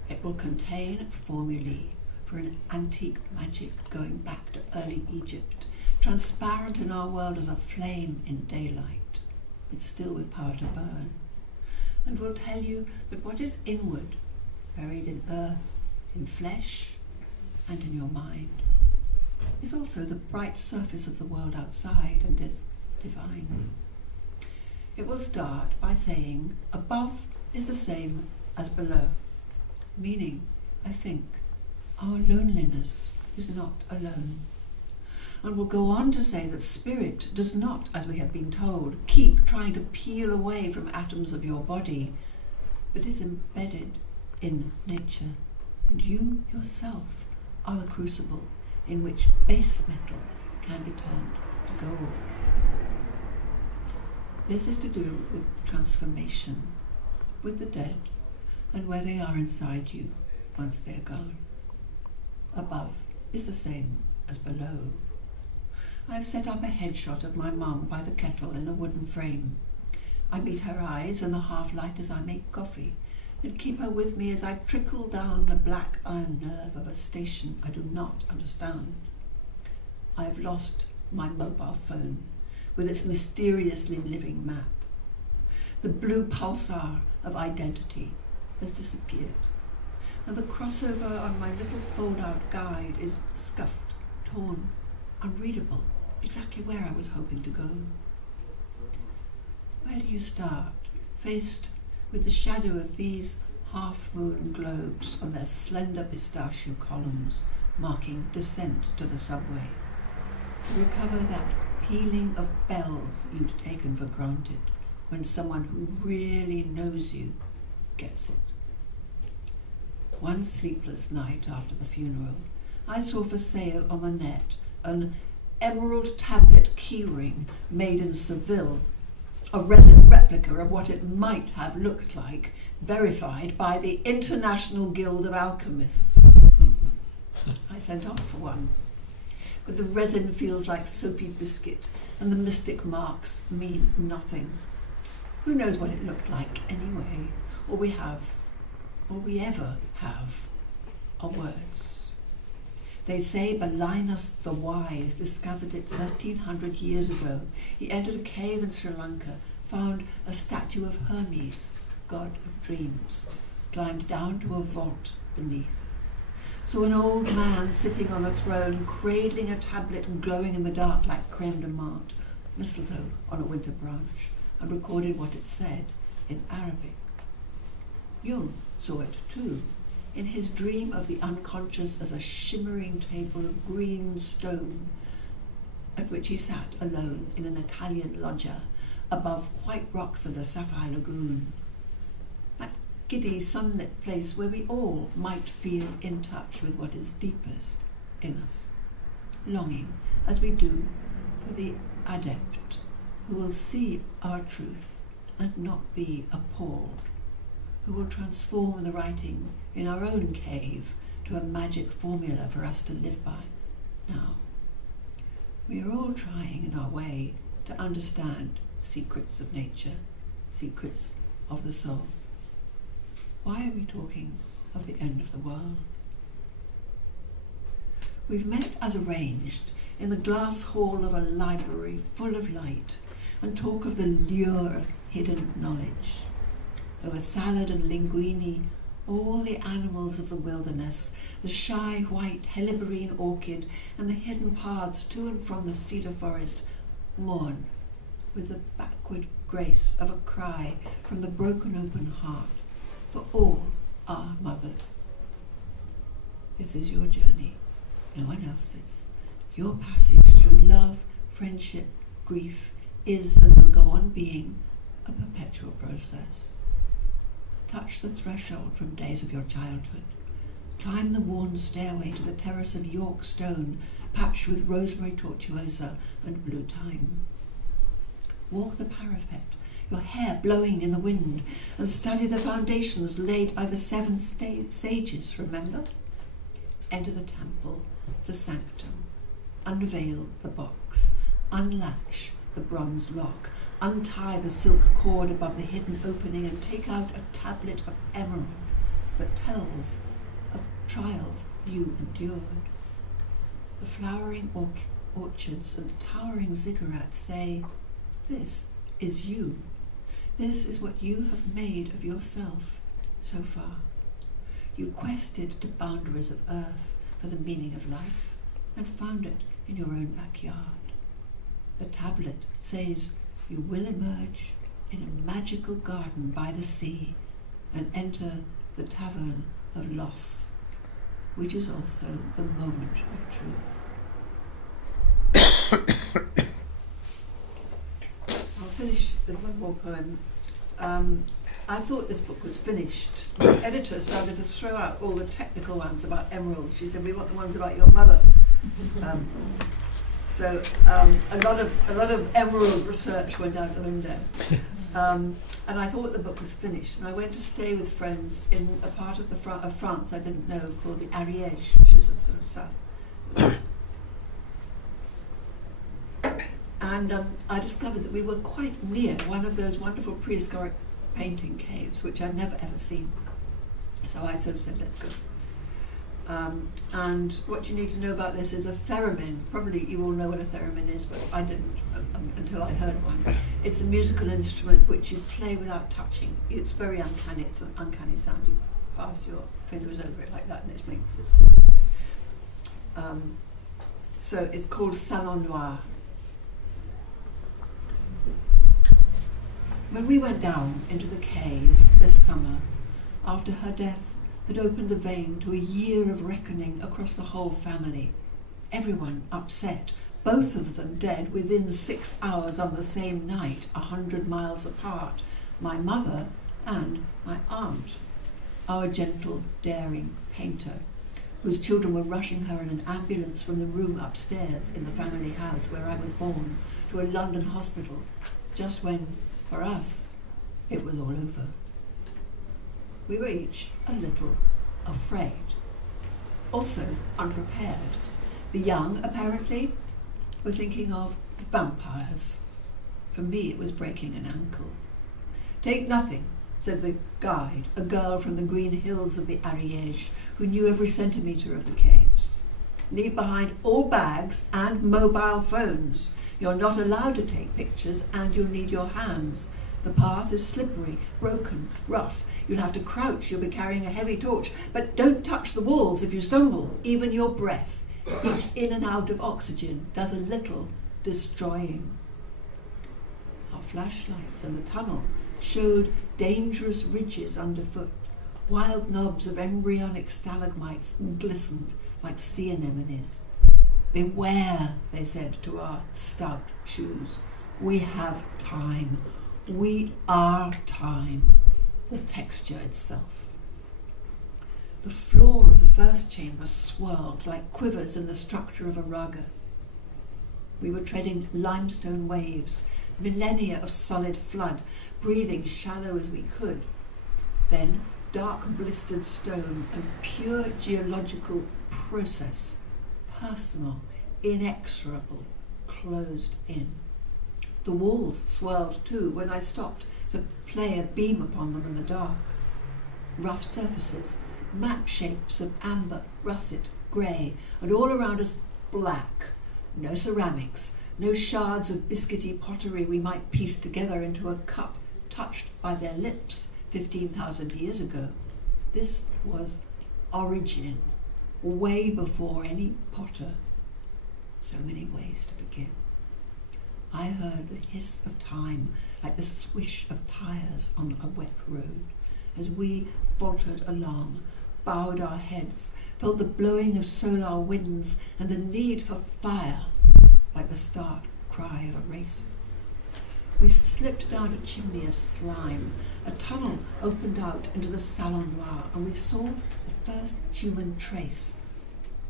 It will contain formulae for an antique magic going back to early Egypt, transparent in our world as a flame in daylight, but still with power to burn, and will tell you that what is inward, buried in earth, in flesh, and in your mind, is also the bright surface of the world outside and is divine. It will start by saying, above is the same as below, meaning, I think, our loneliness is not alone. And will go on to say that spirit does not, as we have been told, keep trying to peel away from atoms of your body, but is embedded in nature, and you yourself are the crucible in which base metal can be turned to gold. This is to do with transformation, with the dead, and where they are inside you once they're gone. Above is the same as below. I've set up a headshot of my mum by the kettle in a wooden frame. I meet her eyes in the half-light as I make coffee, and keep her with me as I trickle down the black iron nerve of a station I do not understand. I've lost my mobile phone with its mysteriously living map. The blue pulsar of identity has disappeared, and the crossover on my little fold-out guide is scuffed, torn, unreadable, exactly where I was hoping to go. Where do you start, faced with the shadow of these half-moon globes on their slender pistachio columns, marking descent to the subway, to recover that pealing of bells you'd taken for granted when someone who really knows you gets it? One sleepless night after the funeral, I saw for sale on the net an emerald tablet keyring made in Seville, a resin replica of what it might have looked like, verified by the International Guild of Alchemists. I sent off for one, but the resin feels like soapy biscuit, and the mystic marks mean nothing. Who knows what it looked like anyway? All we ever have, are words. They say Balinus the Wise discovered it 1300 years ago. He entered a cave in Sri Lanka, found a statue of Hermes, god of dreams, climbed down to a vault beneath, saw an old man sitting on a throne, cradling a tablet glowing in the dark like creme de menthe, mistletoe on a winter branch, and recorded what it said in Arabic. Jung saw it too, in his dream of the unconscious as a shimmering table of green stone, at which he sat alone in an Italian loggia above white rocks and a sapphire lagoon. That giddy sunlit place where we all might feel in touch with what is deepest in us, longing, as we do, for the adept who will see our truth and not be appalled, who will transform the writing in our own cave to a magic formula for us to live by now. We are all trying in our way to understand secrets of nature, secrets of the soul. Why are we talking of the end of the world? We've met as arranged in the glass hall of a library full of light and talk of the lure of hidden knowledge. Over salad and linguine, all the animals of the wilderness, the shy white helleborine orchid and the hidden paths to and from the cedar forest mourn with the backward grace of a cry from the broken open heart for all our mothers. This is your journey, no one else's. Your passage through love, friendship, grief is and will go on being a perpetual process. Touch the threshold from days of your childhood. Climb the worn stairway to the terrace of York stone, patched with rosemary tortuosa and blue thyme. Walk the parapet, your hair blowing in the wind, and study the foundations laid by the 7 sages, remember? Enter the temple, the sanctum, unveil the box, unlatch the bronze lock, untie the silk cord above the hidden opening, and take out a tablet of emerald that tells of trials you endured. The flowering orchards and towering ziggurats say, this is you. This is what you have made of yourself so far. You quested to boundaries of earth for the meaning of life and found it in your own backyard. The tablet says you will emerge in a magical garden by the sea and enter the tavern of loss, which is also the moment of truth. I'll finish with one more poem. I thought this book was finished. The editor started to throw out all the technical ones about emeralds. She said, we want the ones about your mother. So a lot of emerald research went out the window. And I thought the book was finished. And I went to stay with friends in a part of of France I didn't know called the Ariège, which is sort of south. And I discovered that we were quite near one of those wonderful prehistoric painting caves, which I'd never ever seen. So I sort of said, let's go. And what you need to know about this is a theremin. Probably you all know what a theremin is, but I didn't until I heard one. It's a musical instrument which you play without touching. It's very uncanny. It's an uncanny sound. You pass your fingers over it like that and it makes this noise. So it's called Salon Noir. When we went down into the cave this summer, after her death had opened the vein to a year of reckoning across the whole family, everyone upset, both of them dead within 6 hours on the same night, 100 miles apart, my mother and my aunt, our gentle, daring painter, whose children were rushing her in an ambulance from the room upstairs in the family house where I was born to a London hospital, just when, for us, it was all over. We were each a little afraid, also unprepared. The young, apparently, were thinking of vampires. For me, it was breaking an ankle. Take nothing, said the guide, a girl from the green hills of the Ariège, who knew every centimetre of the caves. Leave behind all bags and mobile phones. You're not allowed to take pictures and you'll need your hands. The path is slippery, broken, rough. You'll have to crouch, you'll be carrying a heavy torch, but don't touch the walls if you stumble, even your breath. Each in and out of oxygen does a little destroying. Our flashlights in the tunnel showed dangerous ridges underfoot. Wild knobs of embryonic stalagmites glistened like sea anemones. Beware, they said to our stout shoes. We have time. We are time. The texture itself. The floor of the first chamber swirled like quivers in the structure of a raga. We were treading limestone waves, millennia of solid flood, breathing shallow as we could. Then dark blistered stone and pure geological process, personal, inexorable, closed in. The walls swirled too when I stopped to play a beam upon them in the dark. Rough surfaces, map shapes of amber, russet, grey, and all around us black. No ceramics, no shards of biscuity pottery we might piece together into a cup touched by their lips 15,000 years ago. This was origin, way before any potter. So many ways to begin. I heard the hiss of time like the swish of tires on a wet road as we faltered along, bowed our heads, felt the blowing of solar winds and the need for fire like the start cry of a race. We slipped down a chimney of slime. A tunnel opened out into the Salon Noir and we saw the first human trace.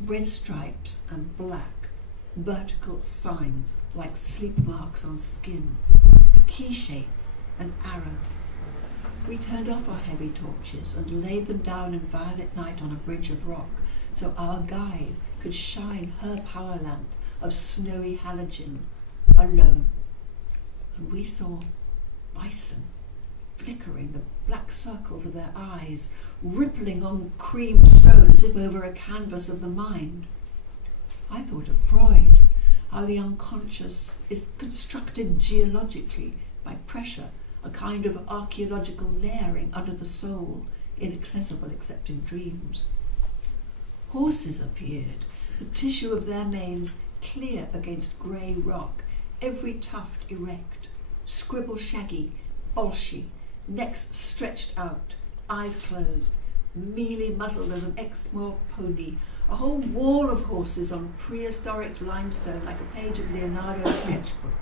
Red stripes and black vertical signs like sleep marks on skin, a key shape, an arrow. We turned off our heavy torches and laid them down in violet night on a bridge of rock so our guide could shine her power lamp of snowy halogen alone. And we saw bison flickering, the black circles of their eyes rippling on cream stone as if over a canvas of the mind. I thought of Freud, how the unconscious is constructed geologically by pressure, a kind of archaeological layering under the soul, inaccessible except in dreams. Horses appeared, the tissue of their manes clear against grey rock, every tuft erect, scribble shaggy, bolshy, necks stretched out, eyes closed, mealy muzzled as an Exmoor pony, a whole wall of horses on prehistoric limestone like a page of Leonardo's sketchbook.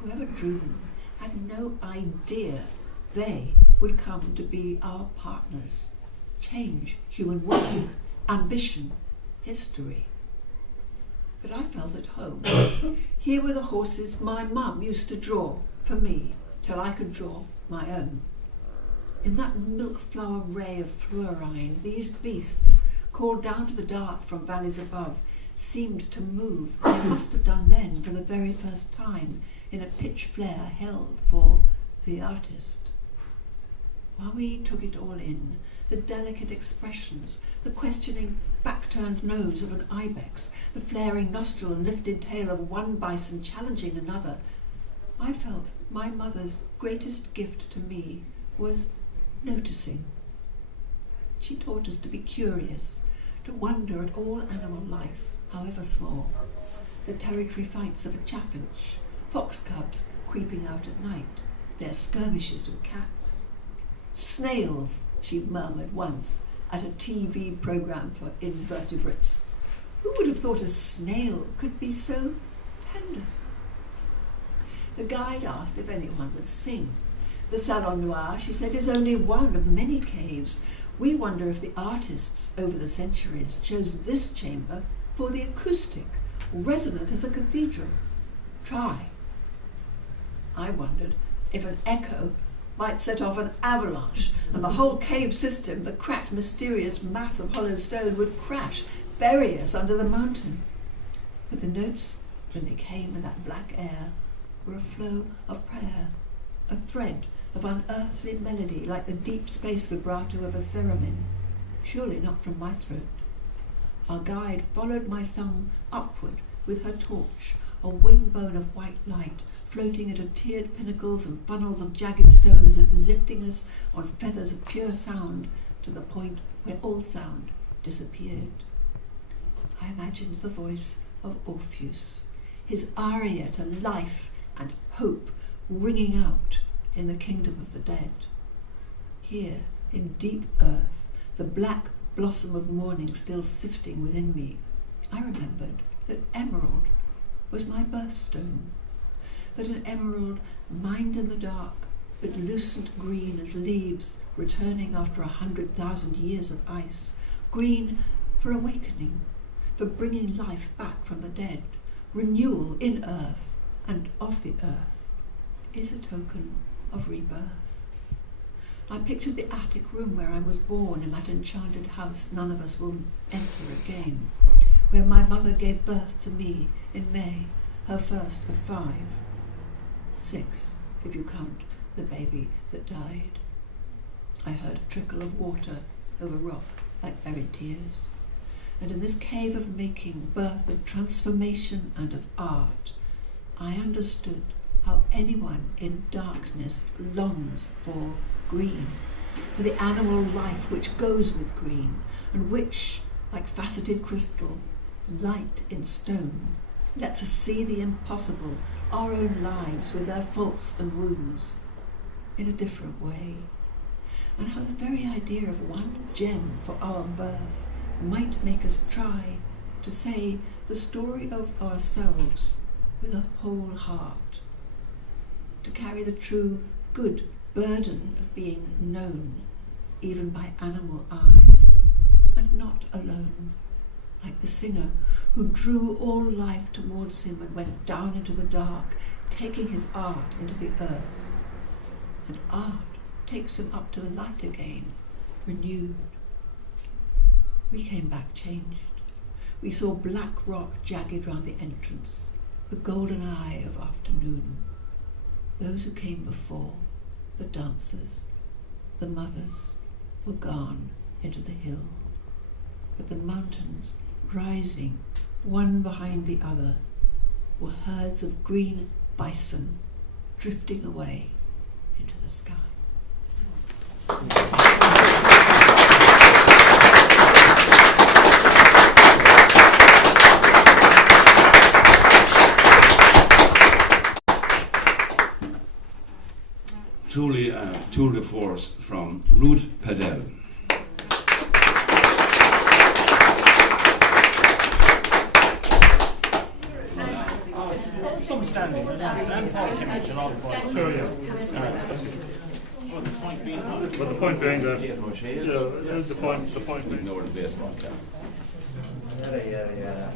Whoever drew them had no idea they would come to be our partners. Change, human work, ambition, history. But I felt at home. Here were the horses my mum used to draw for me till I could draw my own. In that milk flower ray of fluorine, these beasts, called down to the dark from valleys above, seemed to move as they must have done then for the very first time in a pitch flare held for the artist. While we took it all in, the delicate expressions, the questioning back-turned nose of an ibex, the flaring nostril and lifted tail of one bison challenging another, I felt my mother's greatest gift to me was noticing. She taught us to be curious, to wonder at all animal life, however small. The territory fights of a chaffinch, fox cubs creeping out at night, their skirmishes with cats. Snails, she murmured once at a TV programme for invertebrates. Who would have thought a snail could be so tender? The guide asked if anyone would sing. The Salon Noir, she said, is only one of many caves. We wonder if the artists over the centuries chose this chamber for the acoustic, resonant as a cathedral. Try. I wondered if an echo might set off an avalanche and the whole cave system, the cracked, mysterious mass of hollow stone, would crash, bury us under the mountain. But the notes, when they came in that black air, were a flow of prayer, a thread of unearthly melody like the deep space vibrato of a theremin, surely not from my throat. Our guide followed my song upward with her torch, a wingbone of white light, floating into tiered pinnacles and funnels of jagged stone, as if lifting us on feathers of pure sound to the point where all sound disappeared. I imagined the voice of Orpheus, his aria to life and hope ringing out in the kingdom of the dead. Here, in deep earth, the black blossom of morning still sifting within me, I remembered that emerald was my birthstone, that an emerald mined in the dark, but lucent green as leaves returning after 100,000 years of ice, green for awakening, for bringing life back from the dead, renewal in earth and of the earth, is a token of rebirth. I pictured the attic room where I was born, in that enchanted house none of us will enter again, where my mother gave birth to me in May, her first of 5. 6, if you count the baby that died. I heard a trickle of water over rock like buried tears. And in this cave of making, birth of transformation and of art, I understood how anyone in darkness longs for green, for the animal life which goes with green, and which, like faceted crystal, light in stone, lets us see the impossible, our own lives with their faults and wounds, in a different way. And how the very idea of one gem for our birth might make us try to say the story of ourselves with a whole heart, to carry the true good burden of being known even by animal eyes, and not alone, like the singer who drew all life towards him and went down into the dark, taking his art into the earth, and art takes him up to the light again, renewed. We came back changed. We saw black rock jagged round the entrance, the golden eye of afternoon. Those who came before, the dancers, the mothers, were gone into the hill. But the mountains, rising one behind the other, were herds of green bison drifting away into the sky. Truly a tour de force from Ruud Padel. Some standing, and Paul Kimmich and all the boys. Sure, yeah. Well, the point being, But the point being that, the point being, Ignore the baseball cap. Yeah.